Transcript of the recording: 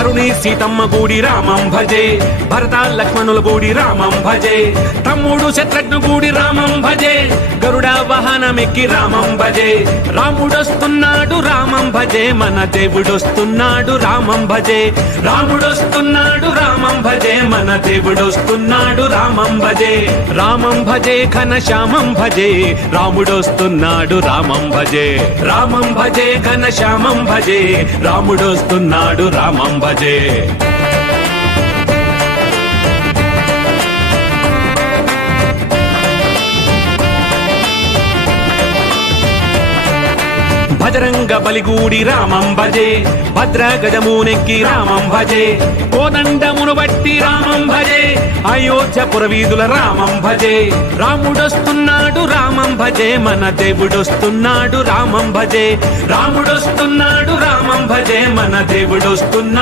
తరుణి సీతమ్మ గూడి రామం భజే, భరత లక్ష్మణుల గూడి రామం భజే, తమ్ముడు శత్రుఘ్న గూడి రామం భజే, గరుడ వాహనమెక్కి రామం భజే, రాముడొస్తున్నాడు రామం భజే, మన దేవుడొస్తున్నాడు రామం భజే, రాముడొస్తున్నాడు రామం భజే, మన దేవుడొస్తున్నాడు రామం భజే, రామం భజే ఘనశ్యామం భజే, రాముడొస్తున్నాడు రామం భజే, రామం భజే ఘనశ్యామం భజే, రాముడొస్తున్నాడు రామం భజే. భజరంగ బలిగూడి రామం భజే, భద్ర గజమునెక్కి రామం భజే, కోదండమును బట్టి రామం భజే, అయోధ్యపుర వీధుల రామం భజే, రాముడొస్తున్నాడు రామం భజే, మన దేవుడొస్తున్నాడు రామం భజే, రాముడొస్తున్నాడు రామం భజే, మన దేవుడొస్తున్నాడు.